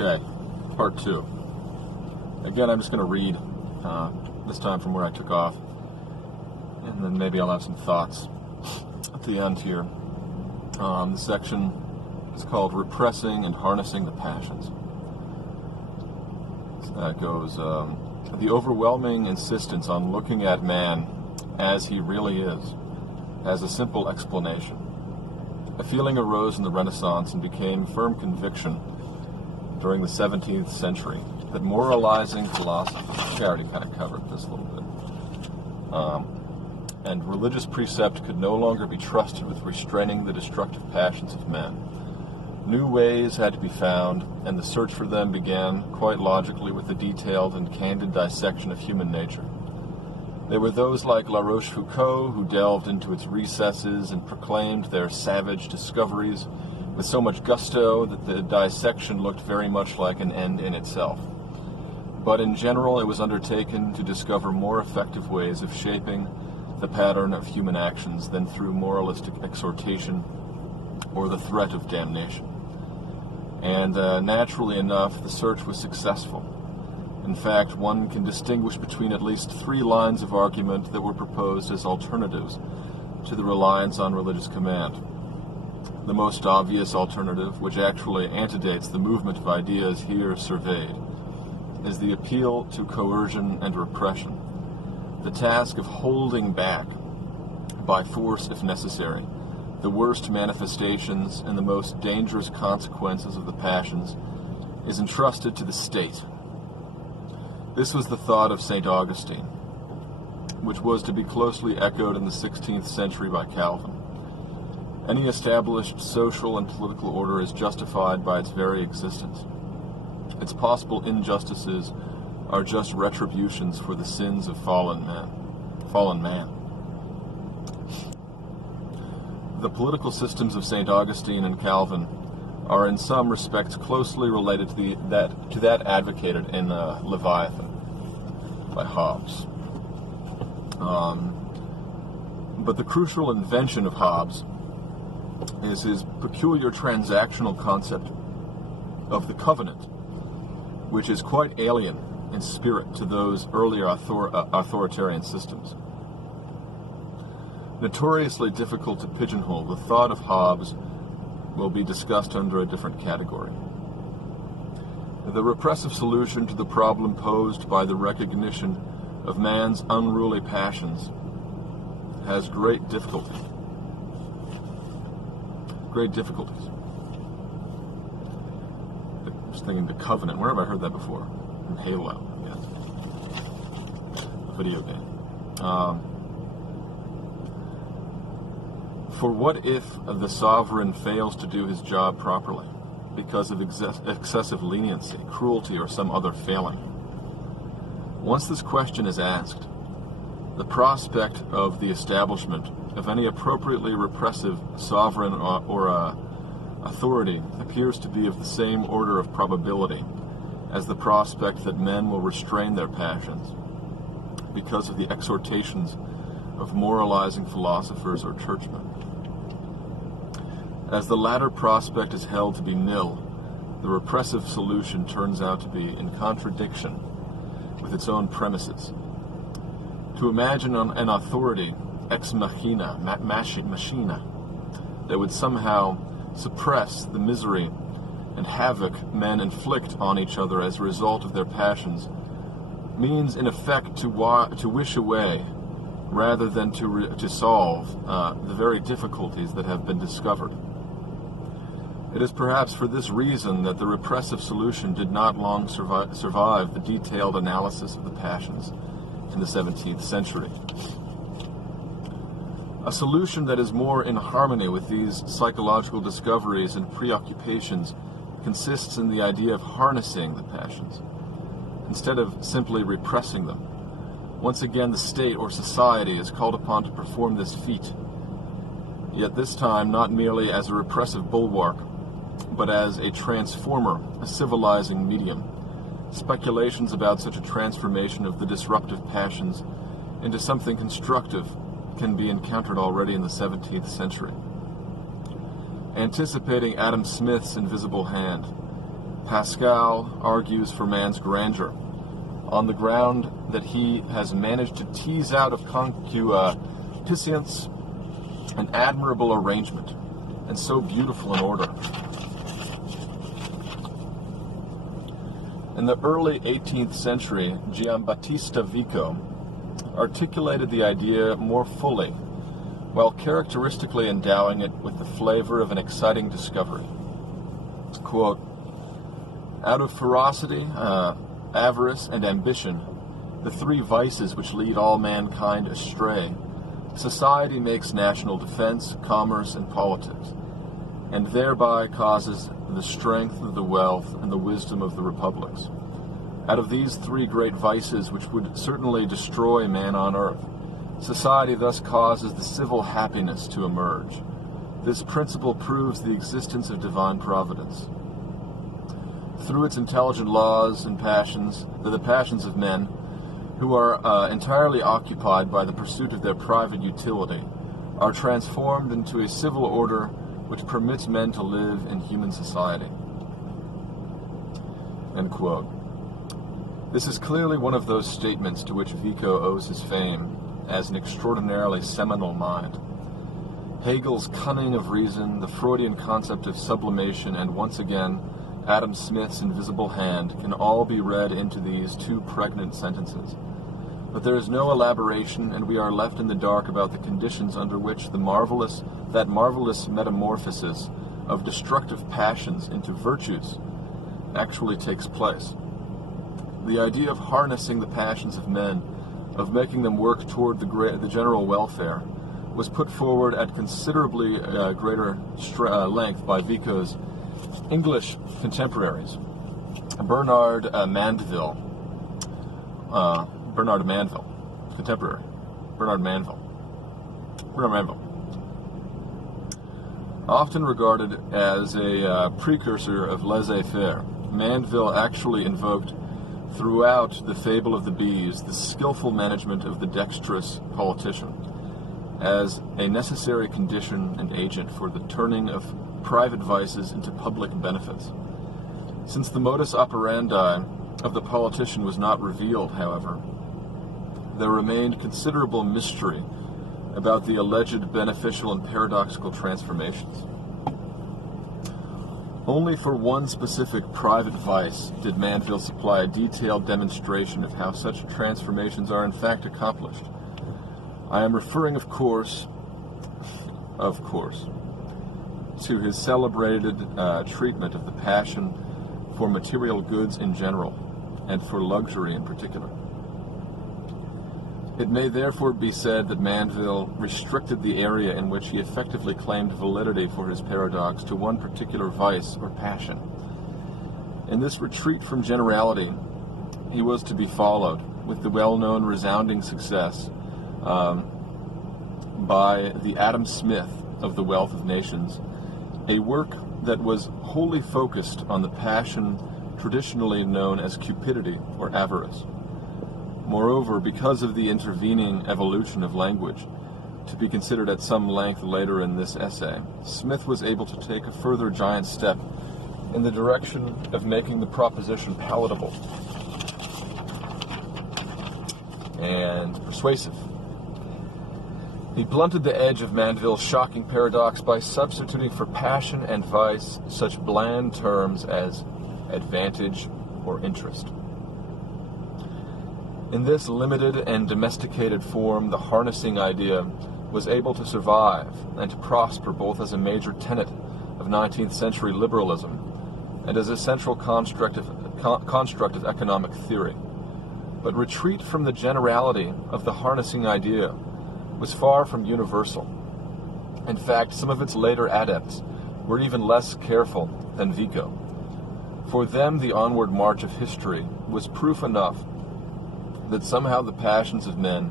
Okay, part 2. Again, I'm just going to read, this time from where I took off, and then maybe I'll have some thoughts at the end here. The section is called Repressing and Harnessing the Passions. So that goes, the overwhelming insistence on looking at man as he really is, as a simple explanation. A feeling arose in the Renaissance and became firm conviction during the 17th century that moralizing philosophy, I already kind of covered this a little bit, and religious precept could no longer be trusted with restraining the destructive passions of men. New ways had to be found, and the search for them began quite logically with a detailed and candid dissection of human nature. There were those like La Rochefoucauld who delved into its recesses and proclaimed their savage discoveries with so much gusto that the dissection looked very much like an end in itself. But in general, it was undertaken to discover more effective ways of shaping the pattern of human actions than through moralistic exhortation or the threat of damnation. And naturally enough, the search was successful. In fact, one can distinguish between at least 3 lines of argument that were proposed as alternatives to the reliance on religious command. The most obvious alternative, which actually antedates the movement of ideas here surveyed, is the appeal to coercion and repression, the task of holding back, by force if necessary, the worst manifestations and the most dangerous consequences of the passions is entrusted to the state. This was the thought of St. Augustine, which was to be closely echoed in the 16th century by Calvin. Any established social and political order is justified by its very existence. Its possible injustices are just retributions for the sins of fallen man. The political systems of St. Augustine and Calvin are in some respects closely related to that advocated in Leviathan by Hobbes. But the crucial invention of Hobbes is his peculiar transactional concept of the covenant, which is quite alien in spirit to those earlier authoritarian systems. Notoriously difficult to pigeonhole, the thought of Hobbes will be discussed under a different category. The repressive solution to the problem posed by the recognition of man's unruly passions has great difficulties. I'm just thinking the covenant. Where have I heard that before? In Halo, yes. A video game. For what if the sovereign fails to do his job properly because of excessive leniency, cruelty, or some other failing? Once this question is asked, the prospect of the establishment of any appropriately repressive sovereign or authority appears to be of the same order of probability as the prospect that men will restrain their passions because of the exhortations of moralizing philosophers or churchmen. As the latter prospect is held to be nil, the repressive solution turns out to be in contradiction with its own premises. To imagine an authority ex machina, that would somehow suppress the misery and havoc men inflict on each other as a result of their passions means, in effect, to wish away rather than to solve the very difficulties that have been discovered. It is perhaps for this reason that the repressive solution did not long survive the detailed analysis of the passions in the 17th century. A solution that is more in harmony with these psychological discoveries and preoccupations consists in the idea of harnessing the passions, instead of simply repressing them. Once again, the state or society is called upon to perform this feat, yet this time not merely as a repressive bulwark, but as a transformer, a civilizing medium. Speculations about such a transformation of the disruptive passions into something constructive can be encountered already in the 17th century. Anticipating Adam Smith's invisible hand, Pascal argues for man's grandeur, on the ground that he has managed to tease out of concupiscence an admirable arrangement, and so beautiful an order. In the early 18th century, Giambattista Vico articulated the idea more fully, while characteristically endowing it with the flavor of an exciting discovery. Quote, "Out of ferocity, avarice, and ambition, the three vices which lead all mankind astray, society makes national defense, commerce, and politics, and thereby causes the strength of the wealth and the wisdom of the republics. Out of these three great vices, which would certainly destroy man on earth, society thus causes the civil happiness to emerge. This principle proves the existence of divine providence. Through its intelligent laws and passions, the passions of men, who are entirely occupied by the pursuit of their private utility, are transformed into a civil order which permits men to live in human society." End quote. This is clearly one of those statements to which Vico owes his fame as an extraordinarily seminal mind. Hegel's cunning of reason, the Freudian concept of sublimation, and once again, Adam Smith's invisible hand can all be read into these two pregnant sentences. But there is no elaboration, and we are left in the dark about the conditions under which that marvelous metamorphosis of destructive passions into virtues actually takes place. The idea of harnessing the passions of men, of making them work toward the general welfare, was put forward at considerably greater length by Vico's English contemporaries, Bernard Mandeville, contemporary, Bernard Manville. Often regarded as a precursor of laissez-faire, Mandeville actually invoked throughout the Fable of the Bees the skillful management of the dexterous politician as a necessary condition and agent for the turning of private vices into public benefits. Since the modus operandi of the politician was not revealed, however, there remained considerable mystery about the alleged beneficial and paradoxical transformations. Only for one specific private vice did Mandeville supply a detailed demonstration of how such transformations are in fact accomplished. I am referring, of course, to his celebrated treatment of the passion for material goods in general, and for luxury in particular. It may therefore be said that Mandeville restricted the area in which he effectively claimed validity for his paradox to one particular vice or passion. In this retreat from generality, he was to be followed, with the well-known resounding success, by the Adam Smith of The Wealth of Nations, a work that was wholly focused on the passion traditionally known as cupidity or avarice. Moreover, because of the intervening evolution of language, to be considered at some length later in this essay, Smith was able to take a further giant step in the direction of making the proposition palatable and persuasive. He blunted the edge of Mandeville's shocking paradox by substituting for passion and vice such bland terms as advantage or interest. In this limited and domesticated form, the harnessing idea was able to survive and to prosper both as a major tenet of 19th century liberalism and as a central construct of economic theory. But retreat from the generality of the harnessing idea was far from universal. In fact, some of its later adepts were even less careful than Vico. For them, the onward march of history was proof enough that somehow the passions of men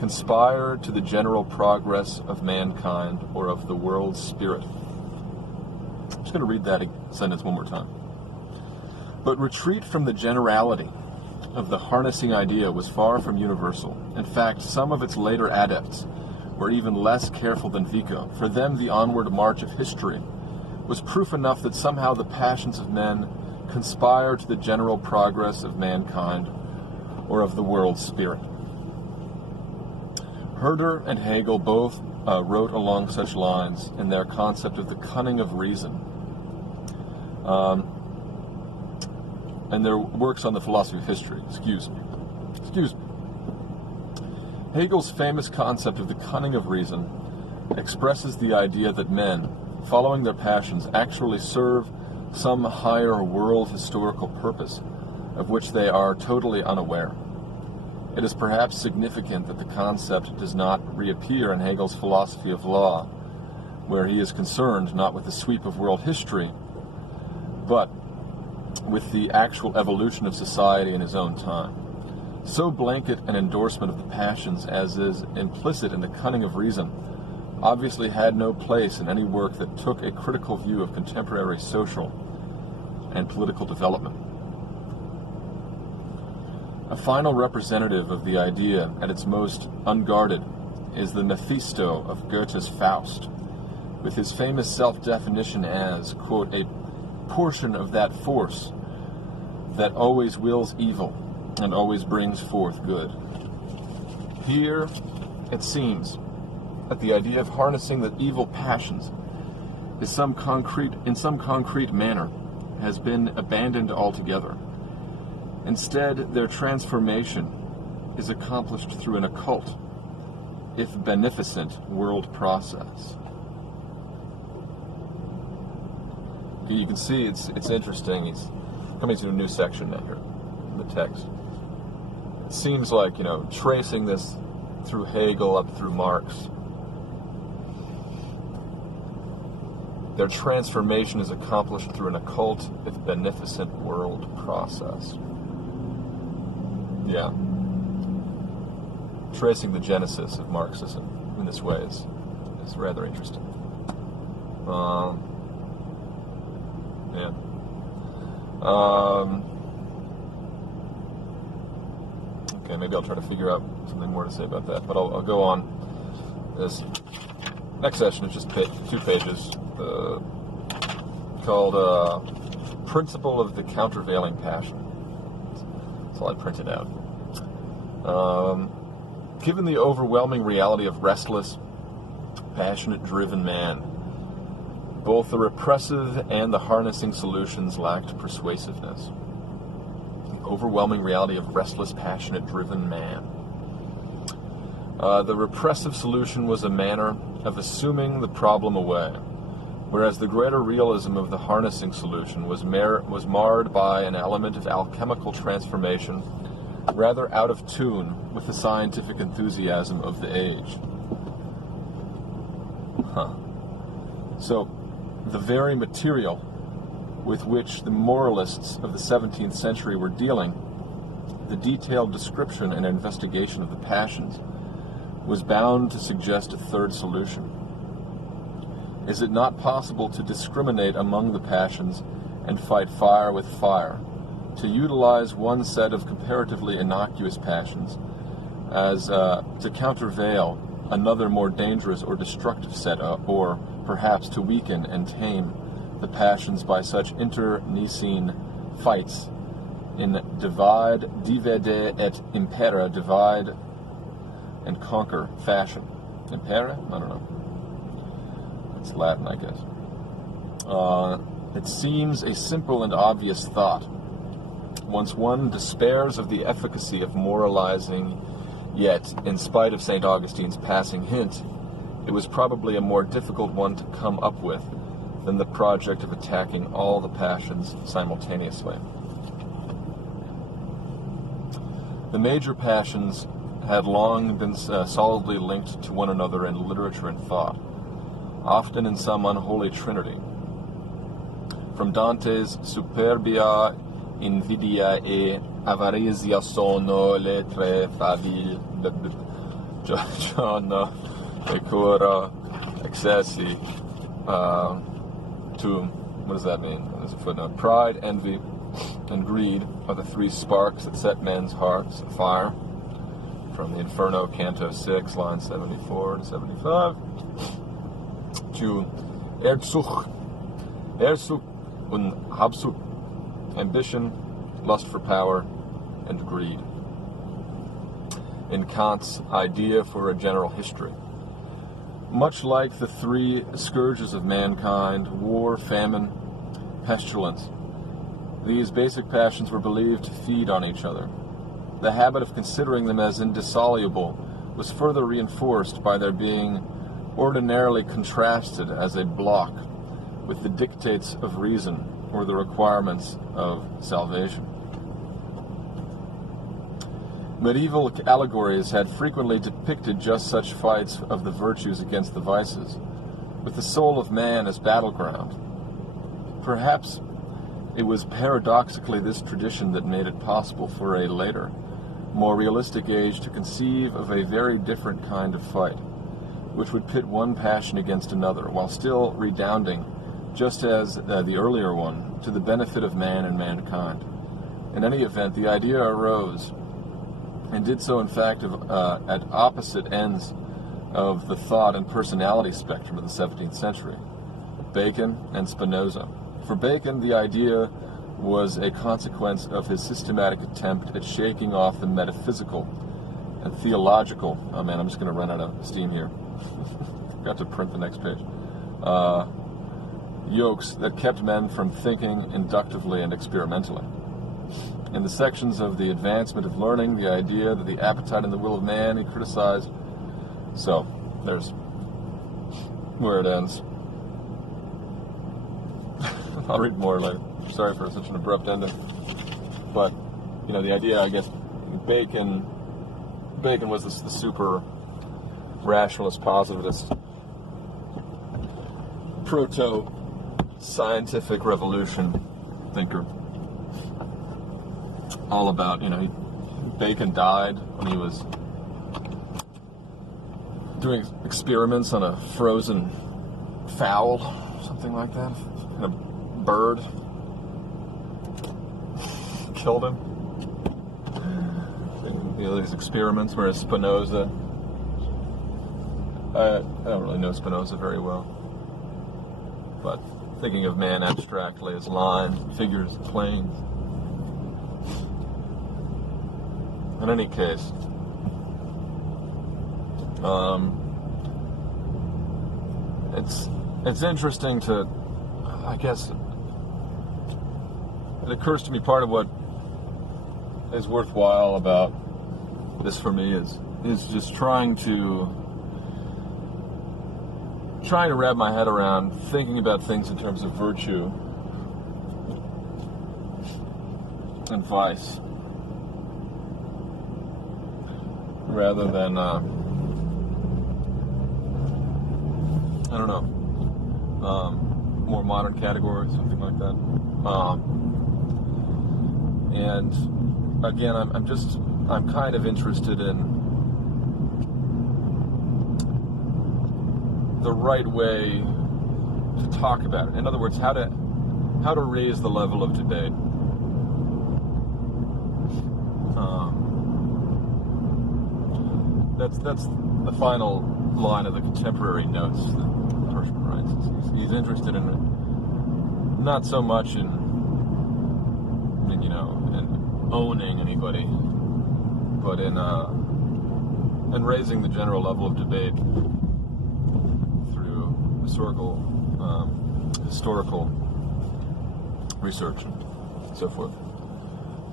conspire to the general progress of mankind or of the world's spirit. I'm just going to read that sentence one more time. But retreat from the generality of the harnessing idea was far from universal. In fact, some of its later adepts were even less careful than Vico. For them, the onward march of history was proof enough that somehow the passions of men conspire to the general progress of mankind or of the world's spirit. Herder and Hegel both wrote along such lines in their concept of the cunning of reason, and their works on the philosophy of history. Excuse me. Hegel's famous concept of the cunning of reason expresses the idea that men, following their passions, actually serve some higher world historical purpose of which they are totally unaware. It is perhaps significant that the concept does not reappear in Hegel's philosophy of law, where he is concerned not with the sweep of world history, but with the actual evolution of society in his own time. So blanket an endorsement of the passions as is implicit in the cunning of reason obviously had no place in any work that took a critical view of contemporary social and political development. A final representative of the idea at its most unguarded is the Mephisto of Goethe's Faust, with his famous self-definition as, quote, a portion of that force that always wills evil and always brings forth good. Here, it seems that the idea of harnessing the evil passions in some concrete manner has been abandoned altogether. Instead, their transformation is accomplished through an occult, if beneficent, world process. You can see it's interesting. He's coming to a new section now here in the text. It seems like, tracing this through Hegel up through Marx, their transformation is accomplished through an occult, if beneficent, world process. Yeah. Tracing the genesis of Marxism in this way is rather interesting. Yeah. Okay, maybe I'll try to figure out something more to say about that, but I'll go on. This next session is just 2 pages, called Principle of the Countervailing Passion. That's all I printed out. Given the overwhelming reality of restless, passionate, driven man, both the repressive and the harnessing solutions lacked persuasiveness. The overwhelming reality of restless, passionate, driven man. The repressive solution was a manner of assuming the problem away, whereas the greater realism of the harnessing solution was marred by an element of alchemical transformation, rather out of tune with the scientific enthusiasm of the age. So, the very material with which the moralists of the 17th century were dealing, the detailed description and investigation of the passions, was bound to suggest a third solution. Is it not possible to discriminate among the passions and fight fire with fire, to utilize one set of comparatively innocuous passions as to countervail another more dangerous or destructive set, or perhaps to weaken and tame the passions by such internecine fights in divide et impera, divide and conquer fashion. Impera? I don't know. It's Latin, I guess. It seems a simple and obvious thought. Once one despairs of the efficacy of moralizing, yet, in spite of St. Augustine's passing hint, it was probably a more difficult one to come up with than the project of attacking all the passions simultaneously. The major passions had long been solidly linked to one another in literature and thought, often in some unholy trinity. From Dante's Superbia, Invidia e Avarizia sono le tre faville, John e cura excessi, to, what does that mean? There's a footnote. Pride, envy, and greed are the 3 sparks that set men's hearts afire. From the Inferno, Canto 6, lines 74 to 75, to Erzug und Habsug, ambition, lust for power, and greed. In Kant's idea for a general history, much like the three scourges of mankind, war, famine, pestilence, these basic passions were believed to feed on each other. The habit of considering them as indissoluble was further reinforced by their being ordinarily contrasted as a block with the dictates of reason or the requirements of salvation. Medieval allegories had frequently depicted just such fights of the virtues against the vices, with the soul of man as battleground. Perhaps it was paradoxically this tradition that made it possible for a later, more realistic age to conceive of a very different kind of fight, which would pit one passion against another, while still redounding, just as the earlier one, to the benefit of man and mankind. In any event, the idea arose, and did so in fact at opposite ends of the thought and personality spectrum of the 17th century, Bacon and Spinoza. For Bacon, the idea was a consequence of his systematic attempt at shaking off the metaphysical and theological, oh man, I'm just going to run out of steam here, got to print the next page, yokes that kept men from thinking inductively and experimentally. In the sections of the advancement of learning, the idea that the appetite and the will of man, he criticized. So, there's where it ends. I'll read more later. Sorry for such an abrupt ending. But, you know, the idea, I guess, Bacon was the super rationalist, positivist, proto-scientific revolution thinker. All about, you know, Bacon died when he was doing experiments on a frozen fowl, something like that, and a bird killed him. You know, these experiments, whereas Spinoza, I don't really know Spinoza very well, but thinking of man abstractly as lines, figures, planes. In any case, it's interesting to, I guess, it occurs to me part of what is worthwhile about this for me is just trying to wrap my head around thinking about things in terms of virtue and vice, rather than, I don't know, more modern categories, something like that. And again, I'm kind of interested in the right way to talk about it. In other words, how to raise the level of debate. That's the final line of the contemporary notes that Hirschman writes. He's interested in it, not so much in owning anybody, but in raising the general level of debate through historical research and so forth.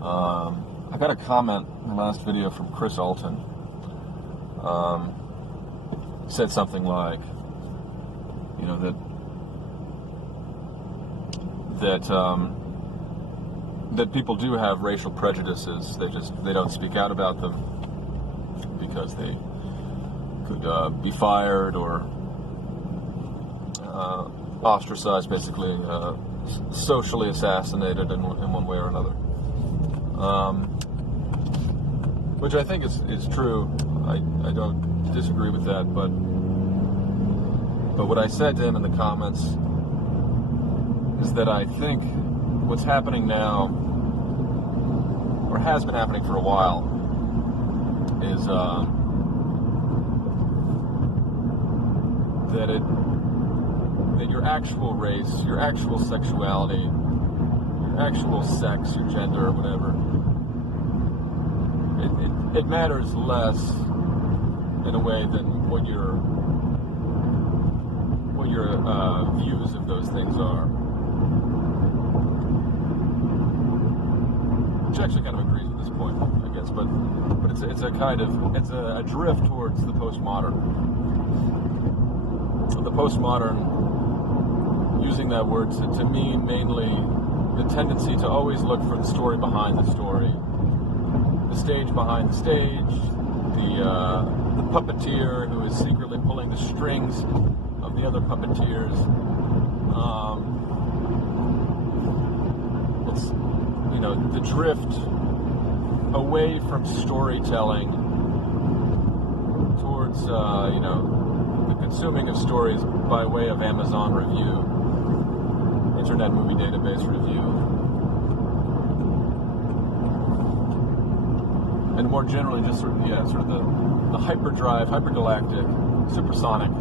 I got a comment in the last video from Chris Alton. He said something like, you know, that people do have racial prejudices. They don't speak out about them because they could be fired or ostracized, basically socially assassinated in one way or another. Which I think is true. I don't disagree with that, but what I said to him in the comments is that I think what's happening now, or has been happening for a while, is that your actual race, your actual sexuality, your actual sex or gender or whatever. It matters less in a way than what your views of those things are. Which actually kind of agrees with this point, I guess, but it's a drift towards the postmodern. The postmodern, using that word to mean mainly the tendency to always look for the story behind the story, the stage behind the stage, the puppeteer who is secretly pulling the strings of the other puppeteers. It's, the drift away from storytelling towards, the consuming of stories by way of Amazon review, Internet Movie Database review, and more generally just sort of the hyperdrive, hypergalactic, supersonic,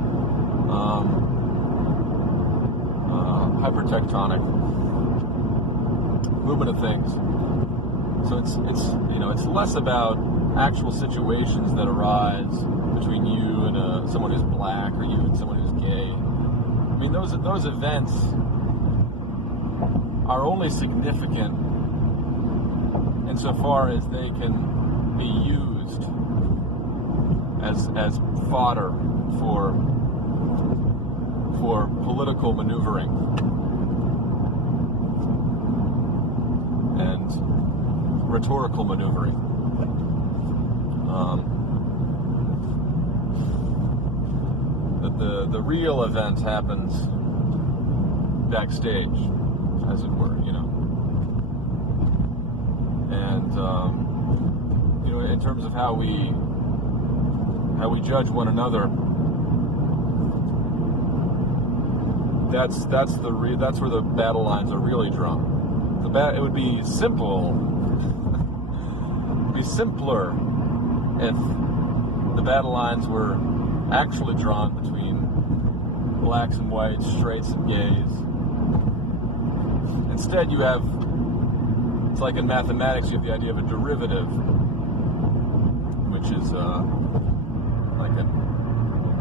hypertectonic movement of things. So it's less about actual situations that arise between you and someone who's black, or you and someone who's gay. I mean, those events are only significant insofar as they can be used as fodder for political maneuvering and rhetorical maneuvering. That the real event happens backstage, as it were, and in terms of how we judge one another, that's where the battle lines are really drawn. It would be simpler if the battle lines were actually drawn between blacks and whites, straights and gays. Instead, you have, it's like in mathematics, you have the idea of a derivative, which is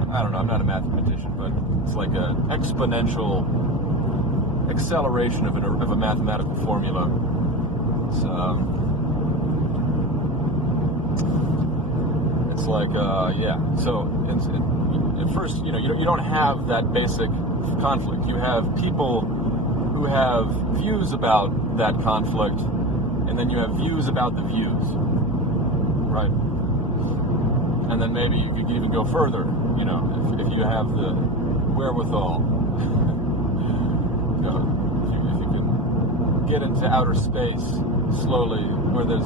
I don't know, I'm not a mathematician, but it's like an exponential acceleration of a mathematical formula. It's like, so at first, you don't have that basic conflict. You have people who have views about that conflict, and then you have views about the views, right? And then maybe you could even go further, if you have the wherewithal. If you can get into outer space slowly, where the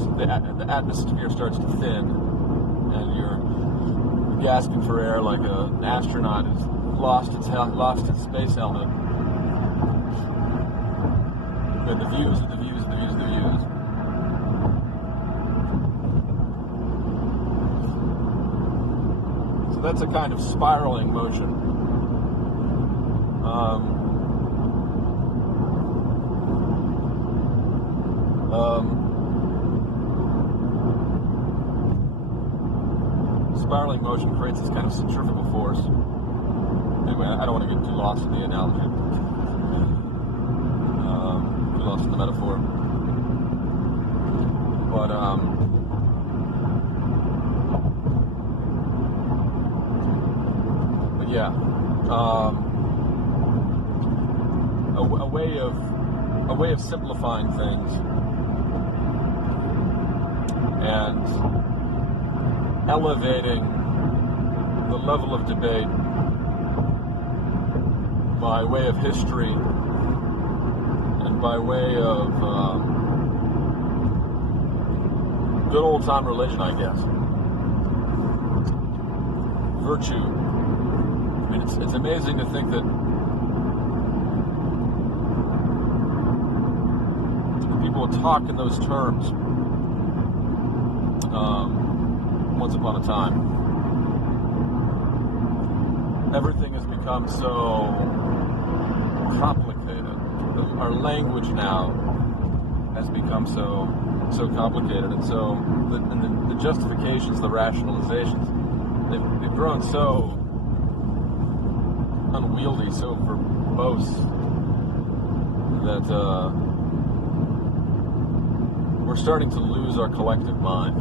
atmosphere starts to thin, and you're gasping for air like an astronaut who's lost its space helmet. But the views and the views and the views and the views. So that's a kind of spiraling motion. Spiraling motion creates this kind of centrifugal force. Anyway, I don't want to get too lost in the analogy. Too lost in the metaphor. But yeah, a way of simplifying things and elevating the level of debate by way of history and by way of good old-time religion, I guess. Virtue. I mean, it's amazing to think that people would talk in those terms once upon a time. Everything has become so complicated. Our language now has become so complicated, and so the justifications, the rationalizations, they've grown so unwieldy, so verbose, that we're starting to lose our collective mind,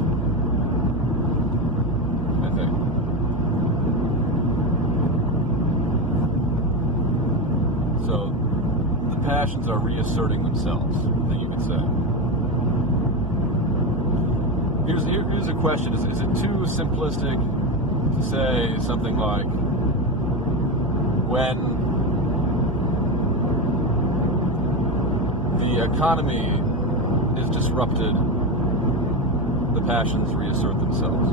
I think. So the passions are reasserting themselves, I think you could say. Here's a question. Is it too simplistic to say something like, when the economy is disrupted, the passions reassert themselves?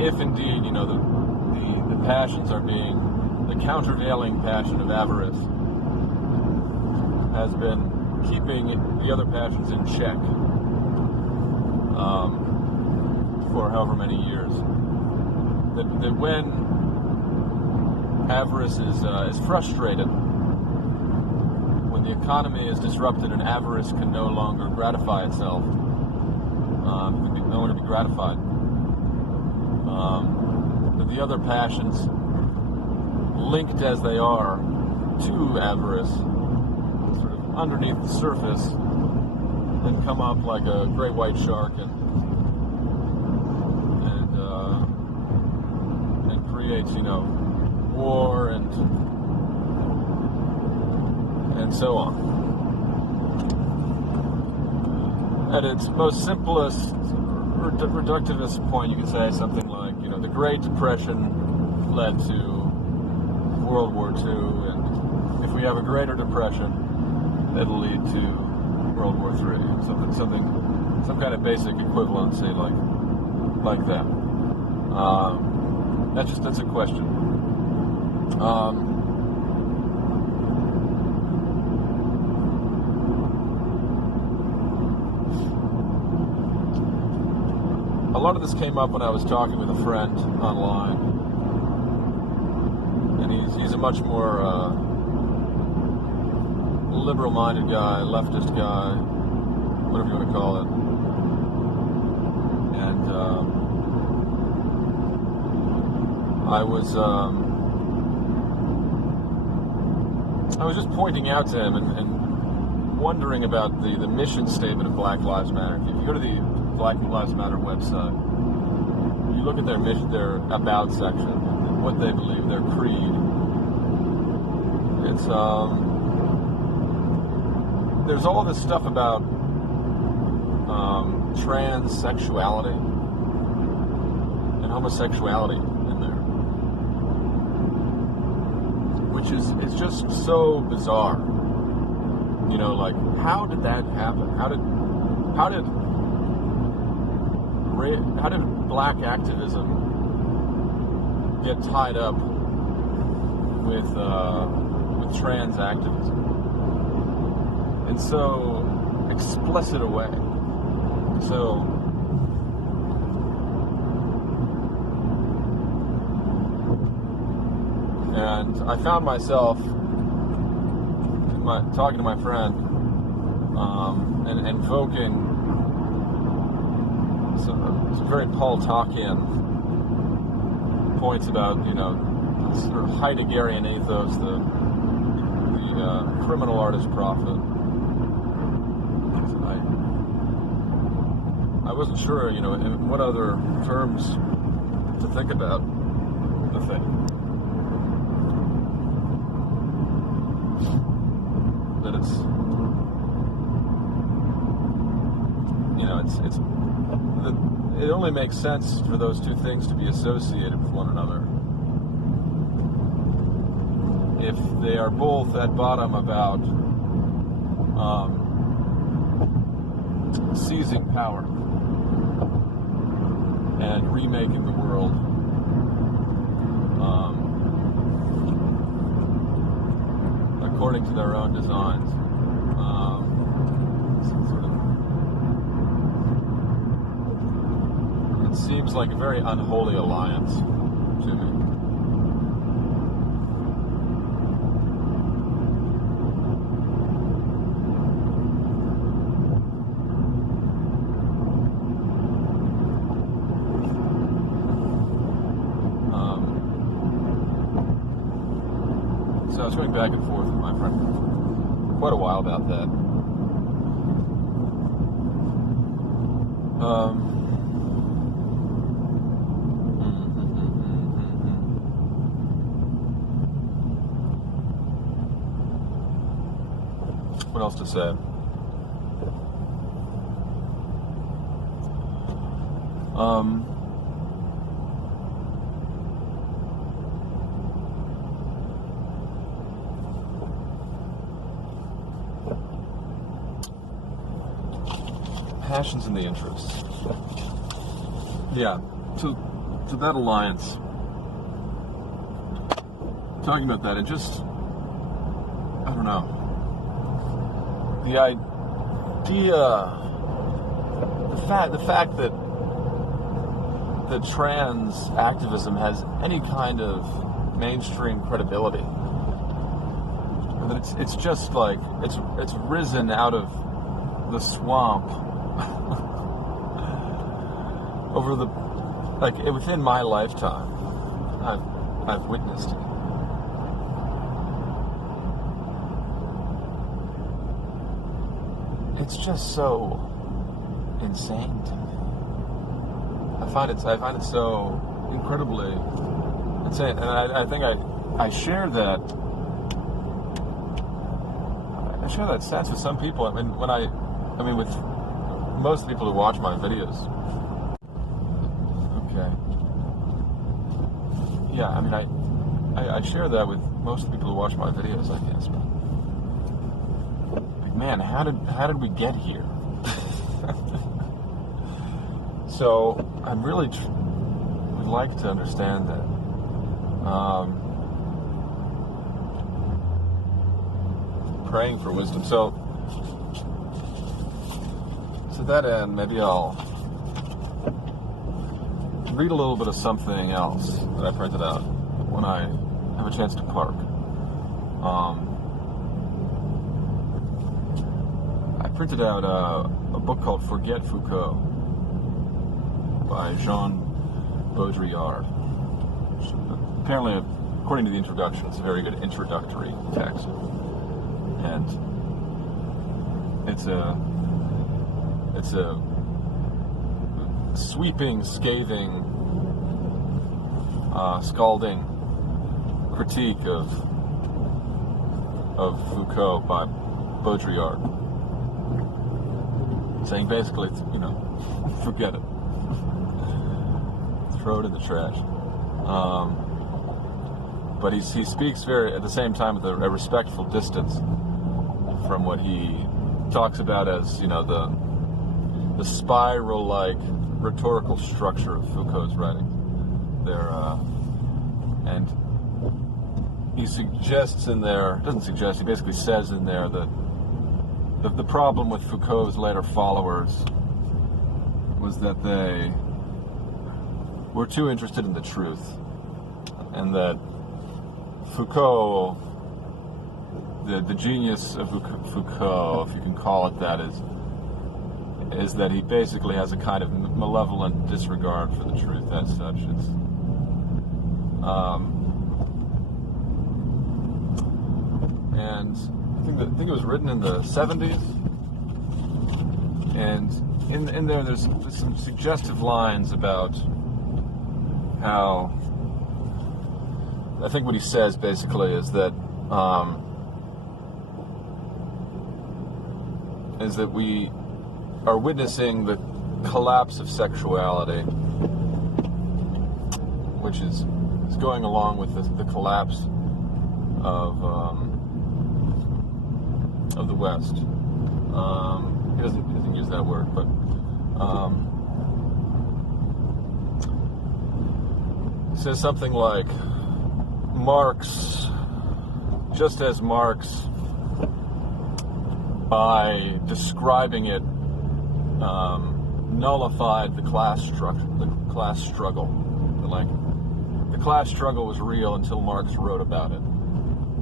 If indeed, the passions are being, the countervailing passion of avarice has been keeping the other passions in check for however many years, that when avarice is frustrated, when the economy is disrupted and avarice can no longer gratify itself, can no longer be gratified, that the other passions, linked as they are to avarice, sort of underneath the surface, then come up like a great white shark and creates, war and so on. At its most simplest, reductivist point, you could say something like, the Great Depression led to World War II, and if we have a greater depression, it'll lead to World War III, some kind of basic equivalency like that. That's a question. A lot of this came up when I was talking with a friend online, and he's a much more liberal-minded guy, leftist guy, whatever you want to call it. And I was just pointing out to him and wondering about the mission statement of Black Lives Matter. If you go to the Black Lives Matter website, you look at their mission, their about section, what they believe, their creed. It's there's all this stuff about transsexuality and homosexuality in there, which is just so bizarre. Like, how did that happen? How did black activism get tied up with trans activism in so explicit a way? So and I found myself talking to my friend and invoking some very Paul Tockian points about, sort of Heideggerian ethos, the criminal artist prophet. I wasn't sure, in what other terms to think about the thing. That it only makes sense for those two things to be associated with one another if they are both at bottom about seizing power and remaking the world according to their own designs. It seems like a very unholy alliance to me. was going back and forth with my friend for quite a while about that. What else to say? Passions and the interests. Yeah, to that alliance. Talking about that, it just, I don't know. The idea, the fact that trans activism has any kind of mainstream credibility, and that it's just like it's risen out of the swamp over the within my lifetime. I've witnessed it. It's just so insane to me. I find it so incredibly insane, and I think I share that sense with some people. I mean, with most people who watch my videos. Okay. Yeah, I mean, I share that with most people who watch my videos, I guess. But man, how did we get here? So I'm really would like to understand that. Praying for wisdom. So to that end, maybe I'll read a little bit of something else that I printed out when I have a chance to park. I printed out a book called Forget Foucault by Jean Baudrillard. Apparently, according to the introduction, it's a very good introductory text. And it's a sweeping, scathing, scalding critique of Foucault by Baudrillard, saying basically, forget it, throw it in the trash. But he speaks at the same time with a respectful distance from what he talks about as, the spiral-like rhetorical structure of Foucault's writing. And he suggests in there, he basically says in there that the problem with Foucault's later followers was that they were too interested in the truth, and that Foucault, the genius of Foucault, if you can call it that, is that he basically has a kind of malevolent disregard for the truth as such. It's, and I think it was written in the 70s, and in there there's some suggestive lines about how, I think what he says basically is that we are witnessing the collapse of sexuality, which is going along with the collapse of the West. He doesn't use that word, but he says something like, just as Marx, by describing it, nullified the class struggle. Like, the class struggle was real until Marx wrote about it,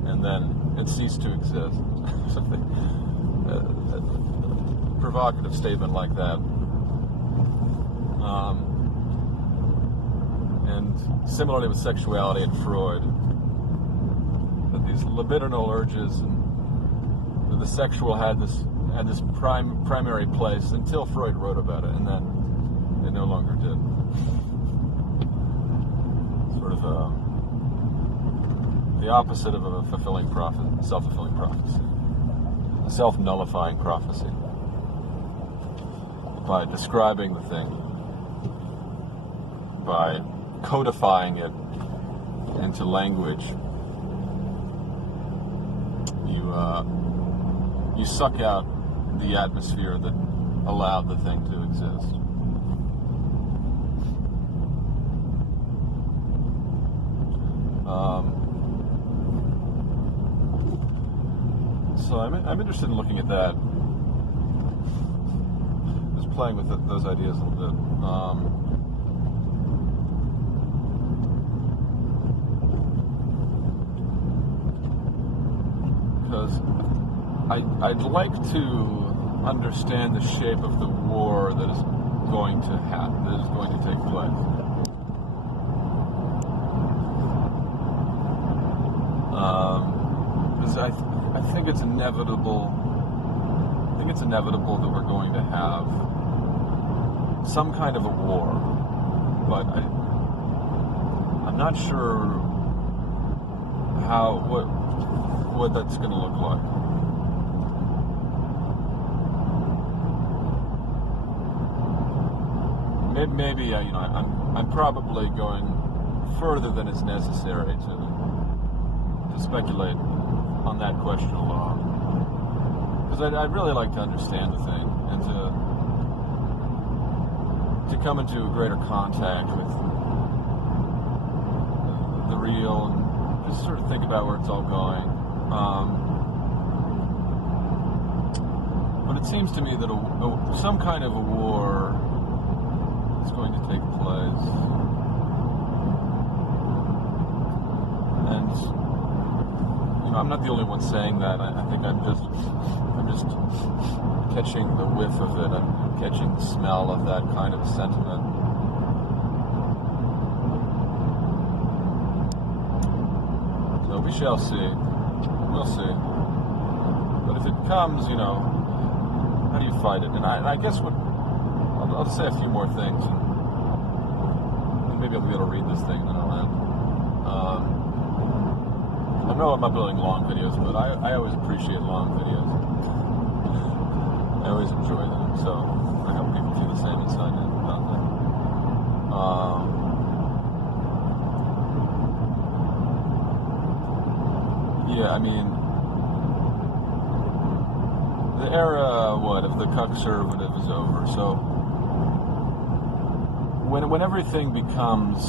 and then it ceased to exist. Something a provocative statement like that. And similarly with sexuality and Freud, that these libidinal urges and the sexual had this primary place until Freud wrote about it, and then it no longer did. Sort of the opposite of a self-fulfilling prophecy, a self-nullifying prophecy. By describing the thing, by codifying it into language, you suck out the atmosphere that allowed the thing to exist. So I'm interested in looking at that. Just playing with those ideas a little bit. Because I'd like to understand the shape of the war that is going to happen, that is going to take place. Because I think it's inevitable. I think it's inevitable that we're going to have some kind of a war, but I'm not sure what that's going to look like. Maybe I'm probably going further than is necessary to speculate on that question alone, because I'd really like to understand the thing and to come into greater contact with the real and just sort of think about where it's all going. But it seems to me that some kind of a war is going to take place, and I'm not the only one saying that. I think I'm just catching the whiff of it. I'm catching the smell of that kind of sentiment. So we shall see. We'll see. But if it comes, how do you fight it? And I guess I'll just say a few more things, and maybe I'll be able to read this thing, and then I'll end. I know I'm not building long videos, but I always appreciate long videos. I always enjoy them, so I hope people feel the same inside about that. Yeah, I mean, the era, of the conservative is over, so when everything becomes,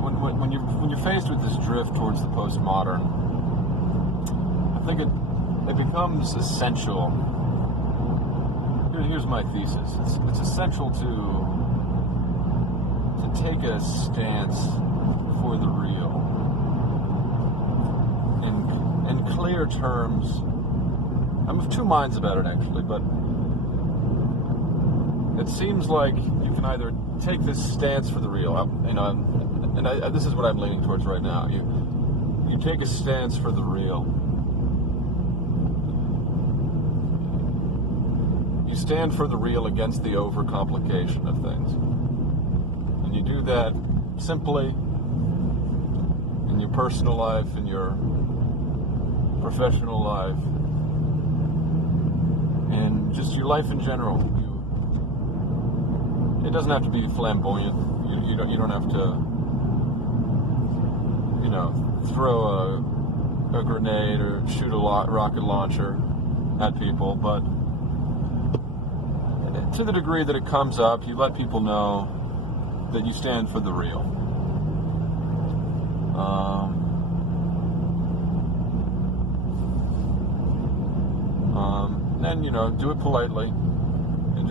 when you're faced with this drift towards the postmodern, I think it becomes essential. Here's my thesis: it's essential to take a stance for the real in clear terms. I'm of two minds about it, actually, but it seems like you can either take this stance for the real, this is what I'm leaning towards right now. You take a stance for the real. You stand for the real against the overcomplication of things. And you do that simply in your personal life, in your professional life, and just your life in general. It doesn't have to be flamboyant. You don't have to, throw a grenade or shoot a rocket launcher at people, but to the degree that it comes up, you let people know that you stand for the real. And do it politely, and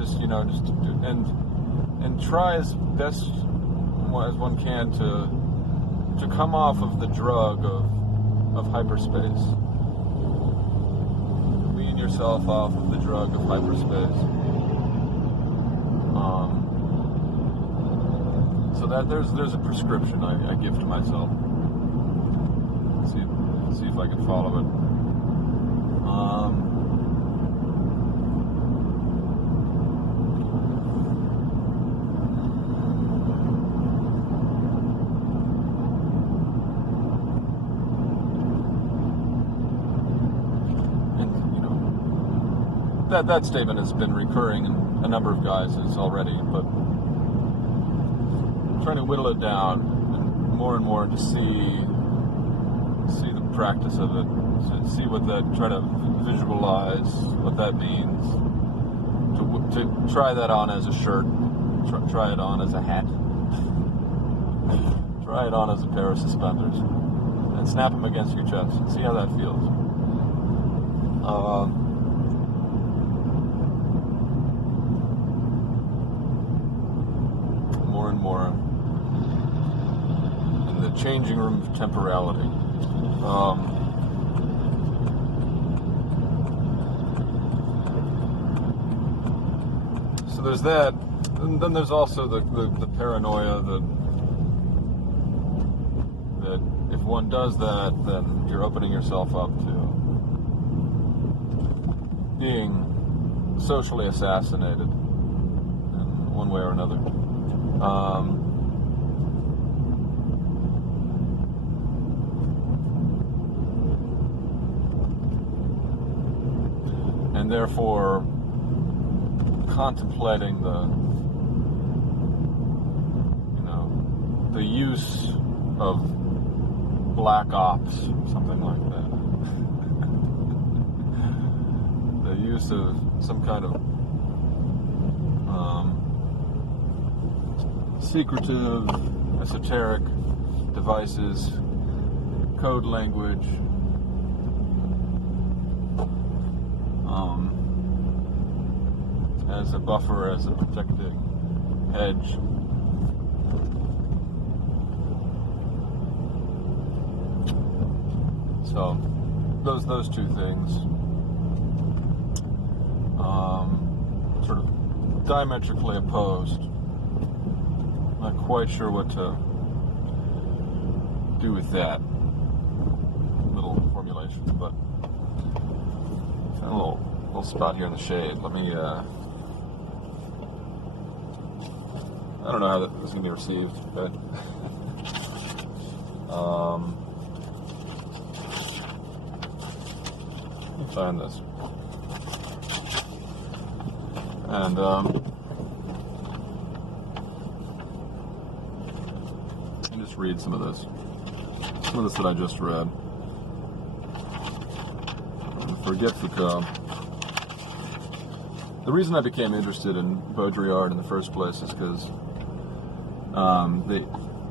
and try as best as one can to come off of the drug of hyperspace. Wean yourself off of the drug of hyperspace. So that there's a prescription I give to myself. see if I can follow it. That statement has been recurring in a number of guises already, but I'm trying to whittle it down more and more to see the practice of it, to see what that, try to visualize what that means, to try that on as a shirt, try it on as a hat, try it on as a pair of suspenders, and snap them against your chest and see how that feels. More and more in the changing room of temporality. So there's that, and then there's also the paranoia that if one does that, then you're opening yourself up to being socially assassinated in one way or another. And therefore contemplating the use of black ops, something like that. The use of some kind of secretive, esoteric devices, code language, as a buffer, as a protecting hedge. So those two things, sort of diametrically opposed. Not quite sure what to do with that little formulation, but a little spot here in the shade. Let me. I don't know how this is going to be received, but let me find this. And just read some of this that I just read. Forget Foucault. The reason I became interested in baudrillard in the first place is because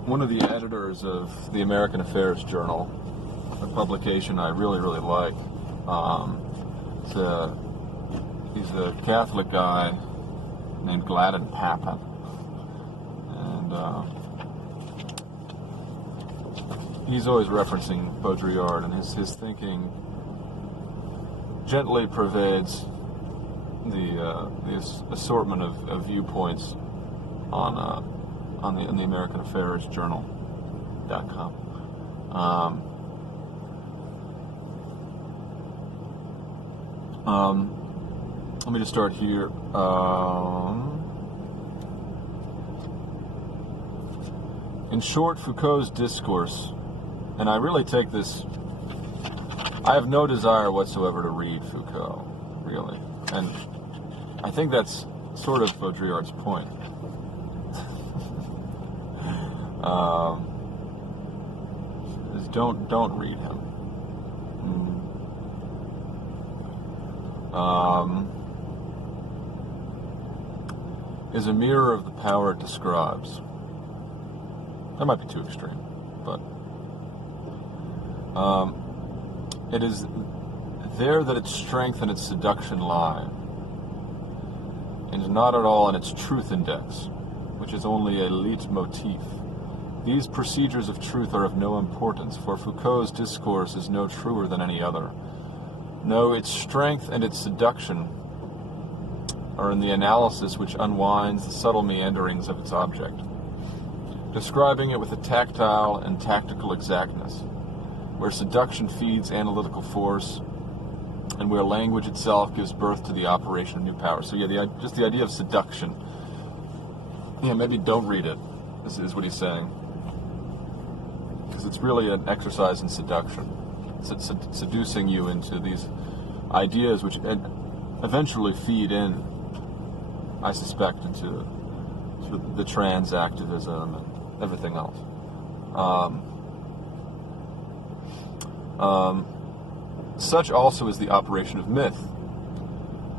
one of the editors of the American Affairs Journal, a publication I really, really like, he's a Catholic guy named Gladden Pappan, and he's always referencing baudrillard, and his thinking gently pervades the assortment of viewpoints in the American Affairs Journal.com. Let me just start here. In short, Foucault's discourse, and I really take this, I have no desire whatsoever to read Foucault, really. And I think that's sort of Baudrillard's point. Is don't read him. Is a mirror of the power it describes. That might be too extreme, but it is there that its strength and its seduction lie, and not at all in its truth index, which is only a leitmotif. These procedures of truth are of no importance, for Foucault's discourse is no truer than any other. No, its strength and its seduction are in the analysis which unwinds the subtle meanderings of its object, describing it with a tactile and tactical exactness, where seduction feeds analytical force, and where language itself gives birth to the operation of new power. So yeah, just the idea of seduction. Yeah, maybe don't read it, is what he's saying. Because it's really an exercise in seduction. It's seducing you into these ideas which eventually feed in, I suspect, into the trans activism and everything else. Such also is the operation of myth,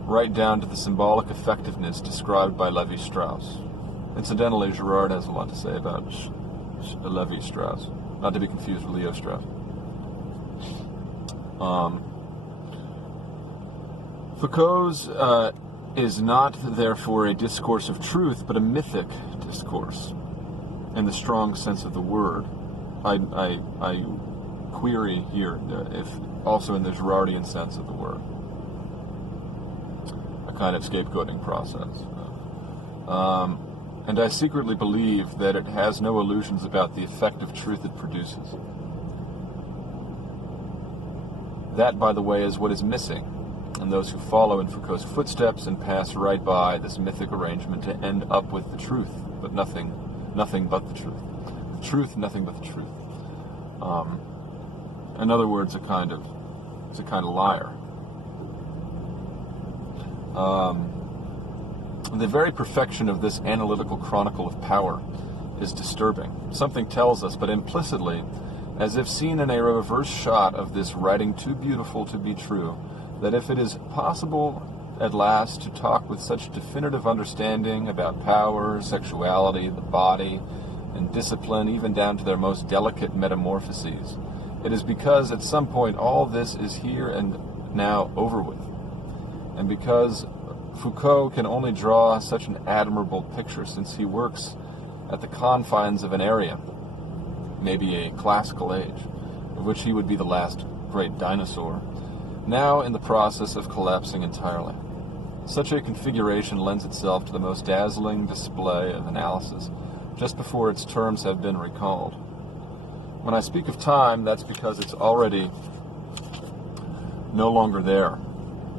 right down to the symbolic effectiveness described by Levi-Strauss. Incidentally, Girard has a lot to say about Levi-Strauss, not to be confused with Leo Strauss. Foucault's is not, therefore, a discourse of truth, but a mythic discourse, in the strong sense of the word. I query here if also in the Girardian sense of the word, a kind of scapegoating process. And I secretly believe that it has no illusions about the effect of truth it produces. That, by the way, is what is missing in those who follow in Foucault's footsteps and pass right by this mythic arrangement to end up with the truth, but nothing but the truth. The truth, nothing but the truth. In other words, it's a kind of liar. The very perfection of this analytical chronicle of power is disturbing. Something tells us, but implicitly, as if seen in a reverse shot of this writing too beautiful to be true, that if it is possible at last to talk with such definitive understanding about power, sexuality, the body, and discipline, even down to their most delicate metamorphoses, it is because at some point all this is here and now over with, and because Foucault can only draw such an admirable picture since he works at the confines of an area, maybe a classical age, of which he would be the last great dinosaur, now in the process of collapsing entirely. Such a configuration lends itself to the most dazzling display of analysis, just before its terms have been recalled. When I speak of time, that's because it's already no longer there,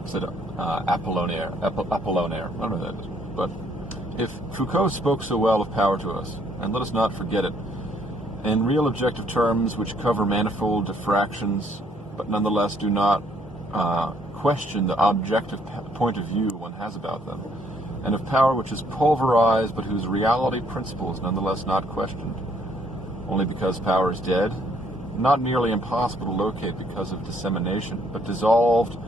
said Apollinaire. I don't know what that is. But if Foucault spoke so well of power to us, and let us not forget it, in real objective terms which cover manifold diffractions, but nonetheless do not question the objective point of view one has about them, and of power which is pulverized but whose reality principle is nonetheless not questioned, only because power is dead, not merely impossible to locate because of dissemination, but dissolved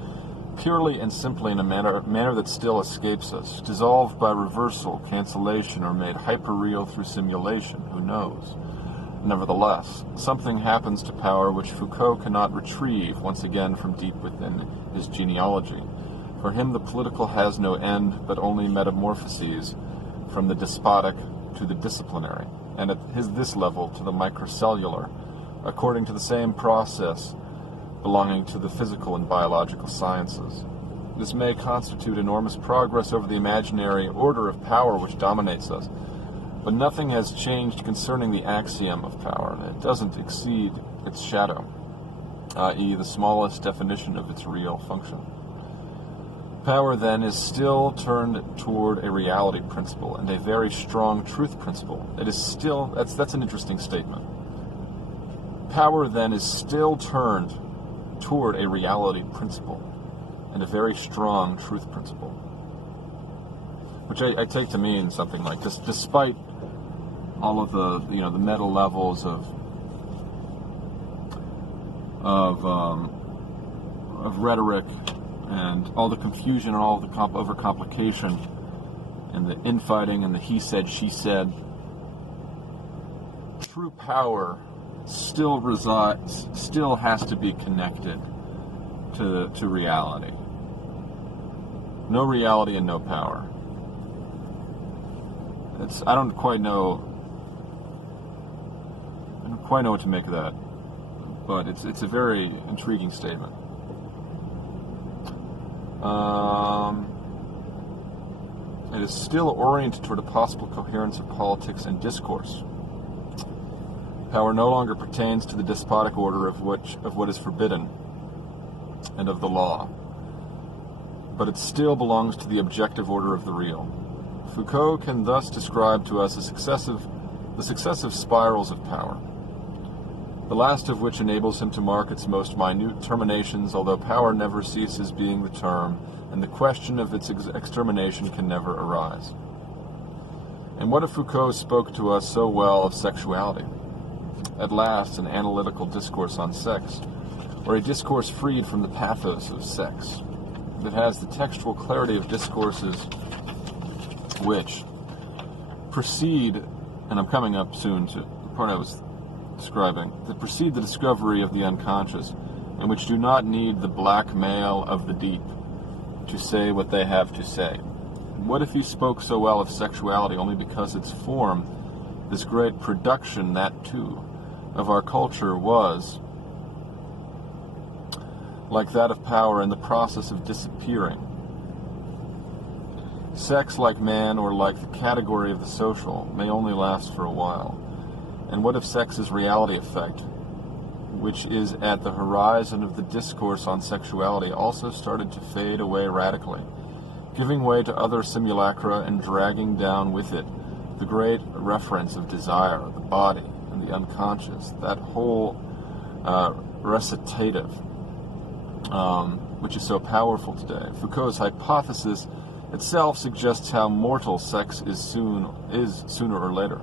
purely and simply in a manner that still escapes us, dissolved by reversal, cancellation, or made hyperreal through simulation, who knows? Nevertheless, something happens to power which Foucault cannot retrieve once again from deep within his genealogy. For him the political has no end, but only metamorphoses from the despotic to the disciplinary, and at this level to the microcellular, according to the same process belonging to the physical and biological sciences. This may constitute enormous progress over the imaginary order of power which dominates us, but nothing has changed concerning the axiom of power, and it doesn't exceed its shadow, i.e. the smallest definition of its real function. Power, then, is still turned toward a reality principle, and a very strong truth principle. It is still, that's an interesting statement. Power, then, is still turned toward a reality principle, and a very strong truth principle. Which I take to mean something like this, despite all of the meta levels of rhetoric and all the confusion and all the overcomplication and the infighting and the he said, she said, true power still has to be connected to reality. No reality and no power. I don't quite know what to make of that, but it's a very intriguing statement. It is still oriented toward a possible coherence of politics and discourse. Power no longer pertains to the despotic order of what is forbidden and of the law, but it still belongs to the objective order of the real. Foucault can thus describe to us the successive spirals of power, the last of which enables him to mark its most minute terminations, although power never ceases being the term, and the question of its extermination can never arise. And what if Foucault spoke to us so well of sexuality? At last, an analytical discourse on sex, or a discourse freed from the pathos of sex, that has the textual clarity of discourses which precede, and I'm coming up soon to the part I was describing, that precede the discovery of the unconscious, and which do not need the blackmail of the deep to say what they have to say. What if he spoke so well of sexuality only because its form, this great production, that too, of our culture was, like that of power, in the process of disappearing? Sex, like man, or like the category of the social, may only last for a while. And what if sex's reality effect, which is at the horizon of the discourse on sexuality, also started to fade away radically, giving way to other simulacra and dragging down with it the great reference of desire, the body, and the unconscious, that whole recitative, which is so powerful today? Foucault's hypothesis itself suggests how mortal sex is sooner or later.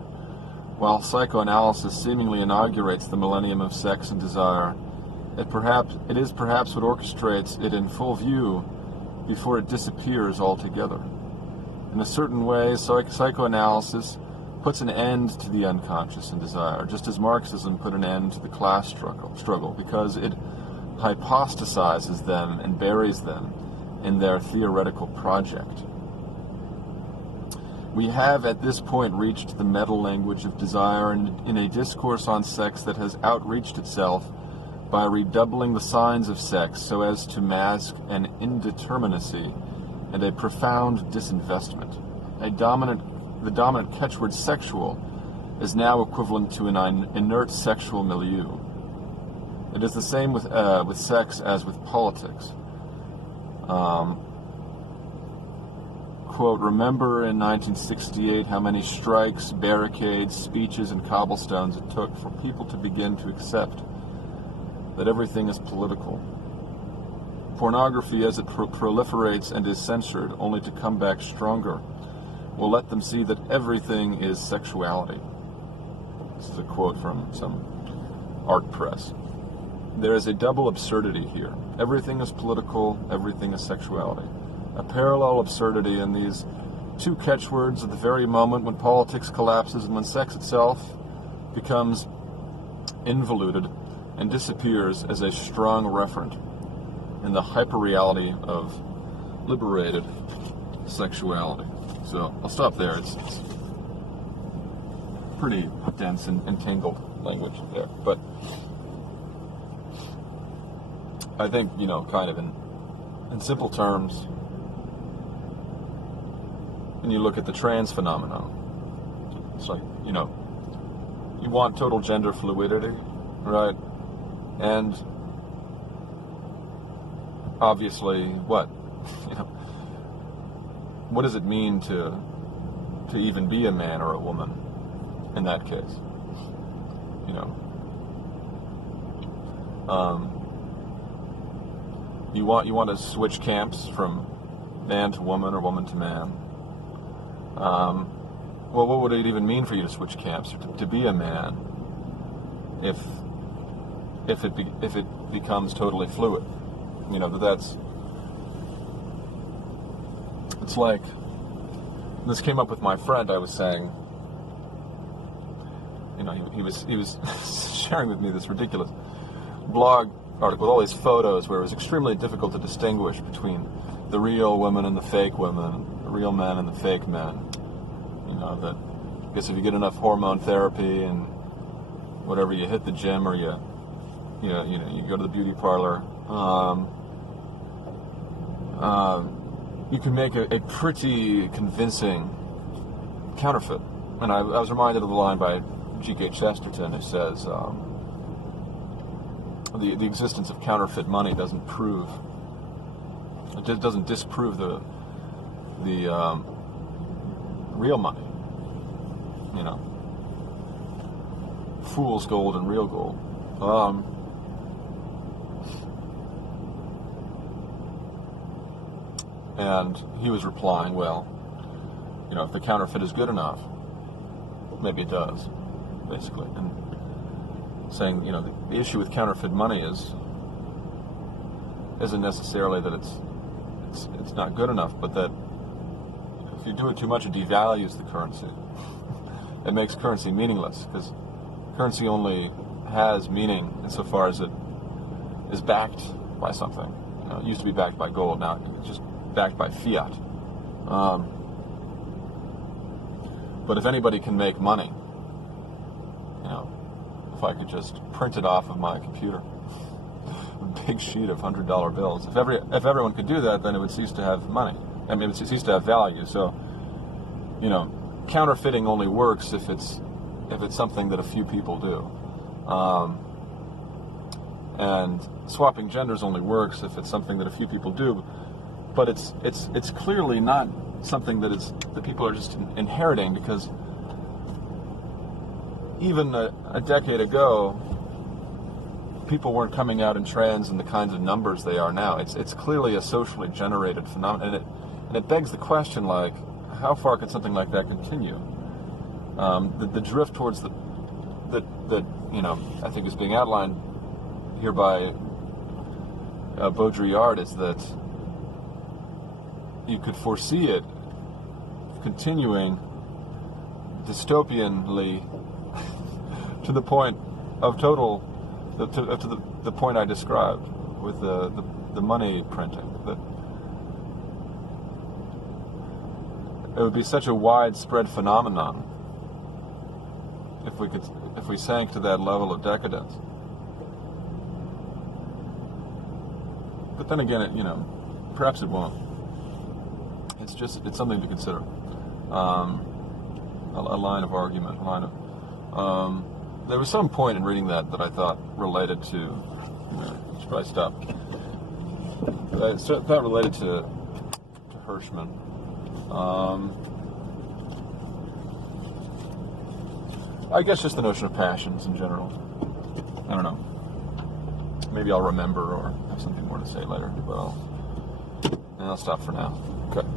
While psychoanalysis seemingly inaugurates the millennium of sex and desire, it is perhaps what orchestrates it in full view before it disappears altogether. In a certain way, psychoanalysis puts an end to the unconscious and desire, just as Marxism put an end to the class struggle, because it hypostasizes them and buries them in their theoretical project. We have at this point reached the meta-language of desire in a discourse on sex that has outreached itself by redoubling the signs of sex so as to mask an indeterminacy and a profound disinvestment. The dominant catchword sexual is now equivalent to an inert sexual milieu. It is the same with sex as with politics. Quote, remember in 1968 how many strikes, barricades, speeches, and cobblestones it took for people to begin to accept that everything is political. Pornography, as it proliferates and is censored, only to come back stronger, will let them see that everything is sexuality. This is a quote from some art press. There is a double absurdity here. Everything is political, everything is sexuality. A parallel absurdity in these two catchwords at the very moment when politics collapses and when sex itself becomes involuted and disappears as a strong referent in the hyperreality of liberated sexuality. So I'll stop there. It's pretty dense and tangled language there. But I think, kind of in simple terms, when you look at the trans phenomenon, it's like, you want total gender fluidity, right? And obviously, what? What does it mean to even be a man or a woman in that case? You want to switch camps from man to woman or woman to man. Well, what would it even mean for you to switch camps or to be a man if it becomes totally fluid? It's like, this came up with my friend. I was saying, he was sharing with me this ridiculous blog article with all these photos where it was extremely difficult to distinguish between the real women and the fake women, the real men and the fake men. That I guess if you get enough hormone therapy and whatever, you hit the gym or you go to the beauty parlor, you can make a pretty convincing counterfeit. And I was reminded of the line by G.K. Chesterton, who says the existence of counterfeit money doesn't disprove the real money. You know, fool's gold and real gold. And he was replying, well, you know, if the counterfeit is good enough, maybe it does, basically. And saying, you know, the issue with counterfeit money isn't necessarily that it's not good enough, but that if you do it too much, it devalues the currency. It makes currency meaningless, because currency only has meaning insofar as it is backed by something. You know, it used to be backed by gold, now it's just backed by fiat. But if anybody can make money, you know, if I could just print it off of my computer, a big sheet of $100 bills, if everyone could do that, then it would cease to have money. I mean, it would cease to have value. So, you know, counterfeiting only works if it's something that a few people do, and swapping genders only works if it's something that a few people do. But it's clearly not something that people are just inheriting, because even a decade ago, people weren't coming out in trans in the kinds of numbers they are now. It's clearly a socially generated phenomenon, and it begs the question, like, how far could something like that continue? The drift towards the you know, I think is being outlined here by Baudrillard is that you could foresee it continuing dystopianly to the point of total, to the point I described with the money printing. That it would be such a widespread phenomenon if we sank to that level of decadence. But then again, you know, perhaps it won't. It's something to consider. A line of argument, there was some point in reading that I thought related to, should probably stop. I thought related to Hirschman. I guess just the notion of passions in general. I don't know. Maybe I'll remember or have something more to say later, but I'll stop for now. Okay.